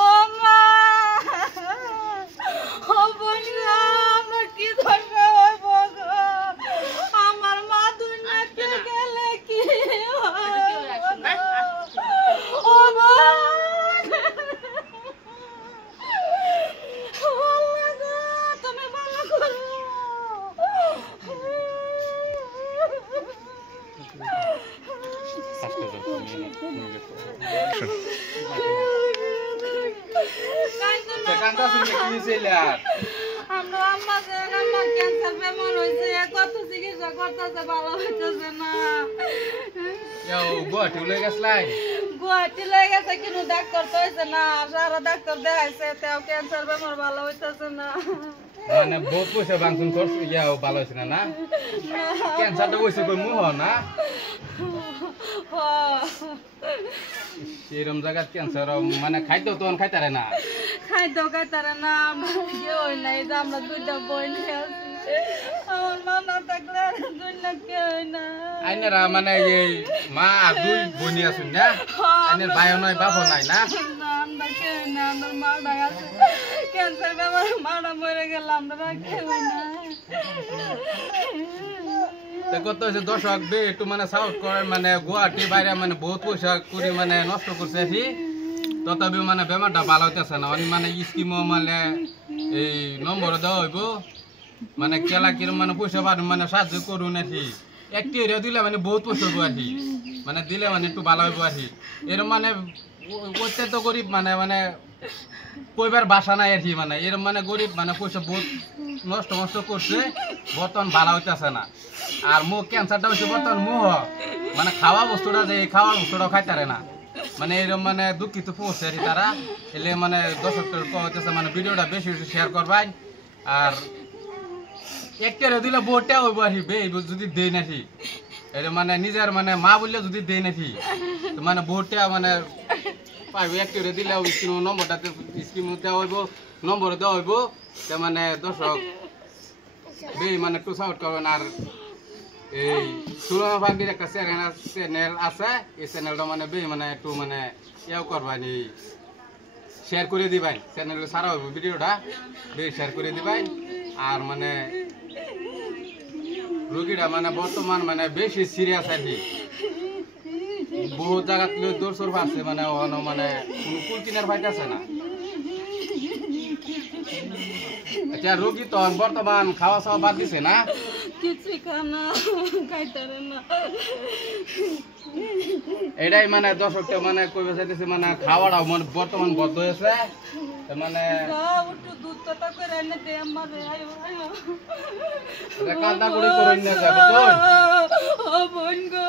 ও মা ও বোন গো আমার কি দশা হইব গো আমার মা দুনিয়াতে গেলে কি ও বোন আল্লাহ গো তুমি ভালো করো আমরা আম্মা আমার ক্যান্সার বেমার হয়েছে কত চিকিৎসা করতেছে ভালো হইতেছে না গুয়াহাটি লয়ে গেছে কিন্তু ডাক্তার তো হয়েছে না সারা ডাক্তার দেখাইছে তেও ক্যান্সার বেমার ভালো হইতেছে না মানে বহুত পয়সা বাংশুন খরচ ইয়াও ভালো হয়েছে না না ক্যান্সারটা হয়েছে কই মুহ না এরম জায়গা ক্যান্সার মানে খাইতে তখন খাইতারে না খাইতারে না আমরা ইয়ে হই নাই যে আমরা দুইটা বই নিয়ে আছি আমার মা না থাকলে দুইটা কে হই না আইনারা মানে এই মা আর দুই বোনি আছেন না আইনের ভাইও নাই বাপও নাই না আমরা কে হই না আমার মাটা আছে ক্যান্সার বেমার মাটা মরে গেল আমরা কে হই না কত হয়েছে দর্শক বে একটু মানে সাউথ করেন মানে গুয়াহাটি বাইরে মানে বহুত পয়সা করে মানে নষ্ট করছে আছি তথাপি মানে বেমারটা ভালো হইতেছে না মানে স্কিমও মানে এই নম্বর দেওয়া হইব মানে কেলা কিরম মানে পয়সা পাঠান মানে সাহায্য করুন আছি একটি এরিয়া দিলে মানে বহুত পয়সা হইব আছি মানে দিলে মানে একটু ভালো হইব আছি এরম মানে অত্যন্ত গরিব মানে মানে কইবার বাসা নাই আর কি মানে এরম মানে গরিব মানে পয়সা বহুত নষ্ট করছে বর্তমান ভালো হইতেছে না আর মুখ ক্যান্সারটা হচ্ছে বর্তমান মুহ মানে খাওয়া বস্তুটা যে খাওয়া বস্তুটাও খাইতারে না মানে এরকম মানে দুঃখিত পৌঁছে আর তারা এলে মানে দর্শকদের হইতেছে মানে ভিডিওটা বেশি বেশি শেয়ার করবাই আর একটা দিলে বউটা হইব আর যদি দেই নাকি এটা মানে নিজের মানে মা বললে যদি দেই নাকি মানে বউটা মানে পাইব একটা দিলে স্কিম নম্বরটা স্কিম দেওয়া হইব নম্বর দেওয়া হইব মানে দর্শক বেই মানে একটু সাপোর্ট করবেন আর এই সুরমা ভান্ডির একটা চ্যানেল আছে এই চ্যানেলটা মানে বেই মানে একটু মানে ইয়াও করবেন এই শেয়ার করে দিবেন চ্যানেলে সারা হইব ভিডিওটা বেই শেয়ার করে দিবেন আর মানে রোগীটা মানে বর্তমান মানে বেশি সিরিয়াস আর কি বহুত জায়গা দৌড় পাচ্ছে মানে মানে কোনো কুল কিনার পাইতেছে না আচ্ছা রোগী তো বর্তমান খাওয়া খাওয়া বাদ দিছে না কিছু খানা খাইতারে না এটাই মানে দর্শকটা মানে কইবে চাইতেছে মানে খাওয়াটাও মানে বর্তমান বদ্ধ হয়েছে মানে দুধটা করে এনে দে আমারে আয়ো আয়ো কান্না করে না যাবো ও বোন গো